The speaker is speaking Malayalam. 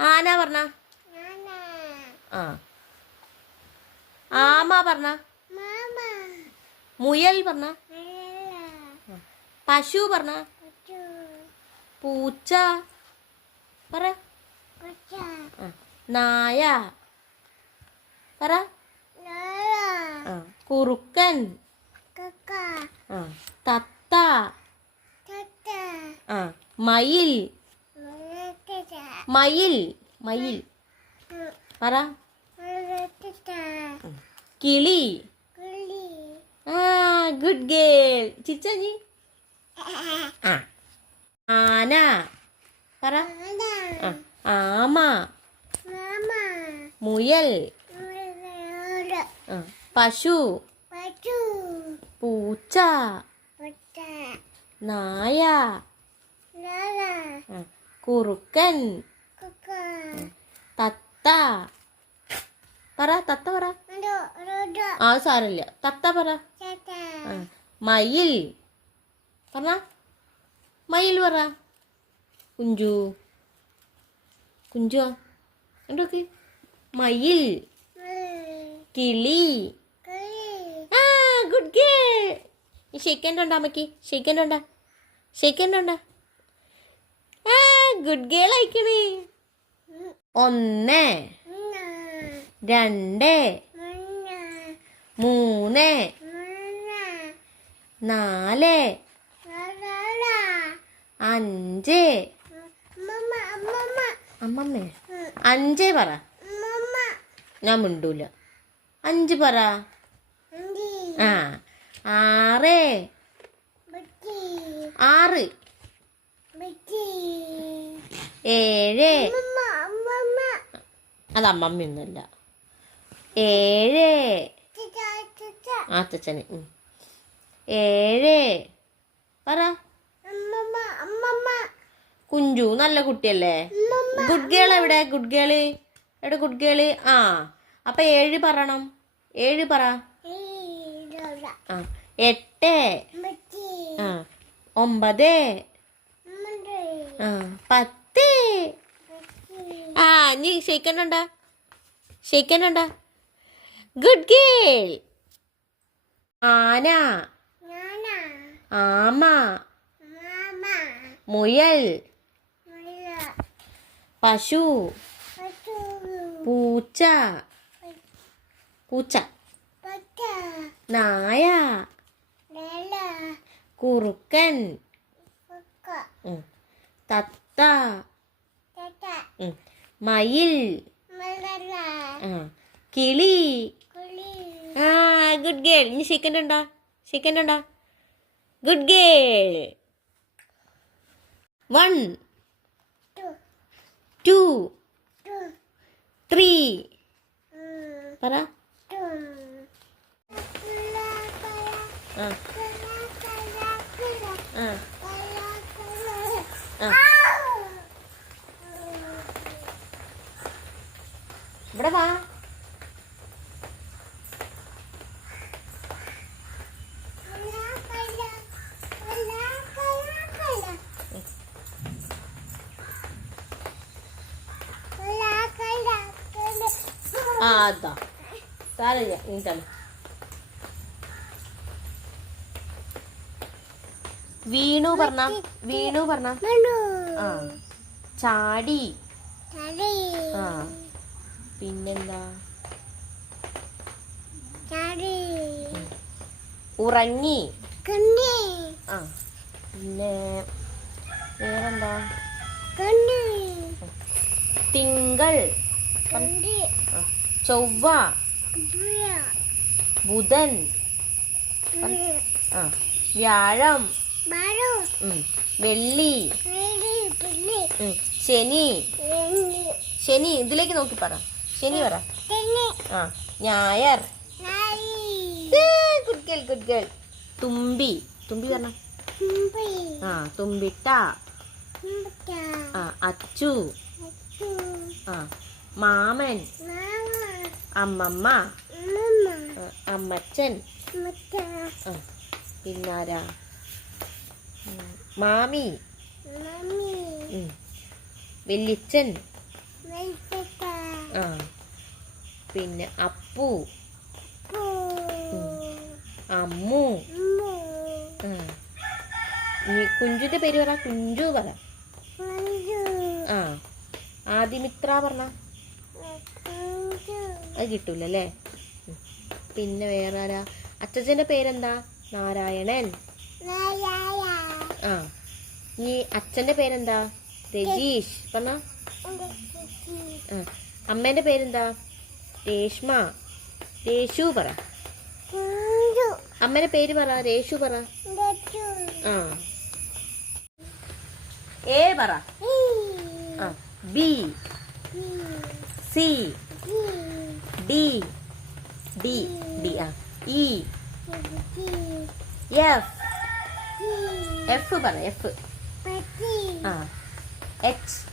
ആന പറഞ്ഞ? ആ. ആമ പറഞ്ഞ? മുയൽ പറഞ്ഞ? പശു പറഞ്ഞ? പൂച്ച. പറ. നായ. പറ. കുറുക്കൻ. തത്ത. മയിൽ. മയിൽ മയിൽ. പറ. കിളി. ആ ഗുഡ് ഗേൾ ചിച്ചാജി ആ. ആന. പറ. ആമ. മുയൽ. പശു. പൂച്ച. നായ. കുറുക്കൻ. തത്ത. പറ തത്ത പറ. ആ സാരമില്ല. തത്ത പറ. മയിൽ. പറഞ്ഞ മയിൽ പറ. കുഞ്ചു. കുഞ്ചു എന്തൊക്കെ മയിൽ. കിളി. ആ ഗുഡ് ഗേ ഷെയ്ക്കന്റെ ഉണ്ടാ അമ്മയ്ക്ക്? ഷെയ്ക്കന്റെ ഉണ്ടാ? ഷെയ്ക്കന്റെ ഉണ്ടാ? ആ ഗുഡ് ഗേൾ അയക്കണേ ഒന്ന് രണ്ട് മൂന്ന് നാല് അഞ്ച്. അമ്മമ്മേ അഞ്ച് പറ. ഞാൻ മിണ്ടൂല. അഞ്ച് പറ. ആ ആറ് ആറ് ഏഴ് അത് അമ്മമ്മയൊന്നുമല്ല ഏഴ്. ആ അച്ഛന് ഏഴ്. പറ. കുഞ്ചു നല്ല കുട്ടിയല്ലേ? ഗുഡ് ഗേൾ എവിടെ? ഗുഡ് ഗേൾ എവിടെ ഗുഡ് ഗേൾ ആ. അപ്പൊ ഏഴ് പറയണം. ഏഴ് പറ. ആ. എട്ട്. ആ. ഒമ്പത്. ആ. പത്ത്. ആ നീ ഷെയ്ക്കനുണ്ടാ ഷെയ്ക്കനുണ്ടാ ഗുഡ് ഗേൾ ആന. ആമ. മുയൽ. പശു. പൂച്ച. പൂച്ച. നായ. കുറുക്കൻ. തത്ത. മയിൽ. ആ. കിളി. ആ ഗുഡ് ഗേൾ ഇനി സെക്കൻഡ് ഉണ്ടോ? സെക്കൻഡ് ഉണ്ടോ? Good girl one two three പറ. ആ. ആ. ആ. ഇവിടെ വാ. ആ അതാ സാരമില്ല നീട്ടാണ് വീണു പറഞ്ഞ വീണു പറഞ്ഞ. ആ ചാടി. ആ. പിന്നെന്താ? ഉറങ്ങി. ആ പിന്നെ വേറെന്താ? തിങ്കൾ. ചൊവ്വ. ബുധൻ. ആ വ്യാഴം. വെള്ളി. ശനി. ശനി ഇതിലേക്ക് നോക്കി പറ. ശനി പറ. ആ ഞായർ. ഗുഡ് ഗേൾ തുമ്പി. തുമ്പി പറഞ്ഞ? ആ തുമ്പിട്ട. ആ അച്ചു. ആ മാമൻ. അമ്മമ്മ. അമ്മച്ചൻ. പിന്നാരാ? മാമി. വെല്ലിച്ചൻ ആ. പിന്നെ അപ്പു. അമ്മു. കുഞ്ചുന്റെ പേര് പറ കുഞ്ചു പറ. ആ. ആദിമിത്ര പറഞ്ഞ? അത് കിട്ടൂല അല്ലേ പിന്നെ വേറെ ആരാ അച്ഛന്റെ പേരെന്താ? നാരായണൻ. ആ. ഈ അച്ഛന്റെ പേരെന്താ? രജീഷ്. പറഞ്ഞ? ആ. അമ്മേന്റെ പേരെന്താ? രേഷ്മ. രേഷു പറ. അമ്മേന്റെ പേര് പറ. രേഷു പറ. ആ. എ പറ. ആ. B. C. D. D. D. ആ. ഇ. എഫ്. എഫ്. പറ. എഫ്. ആ. എച്ച്.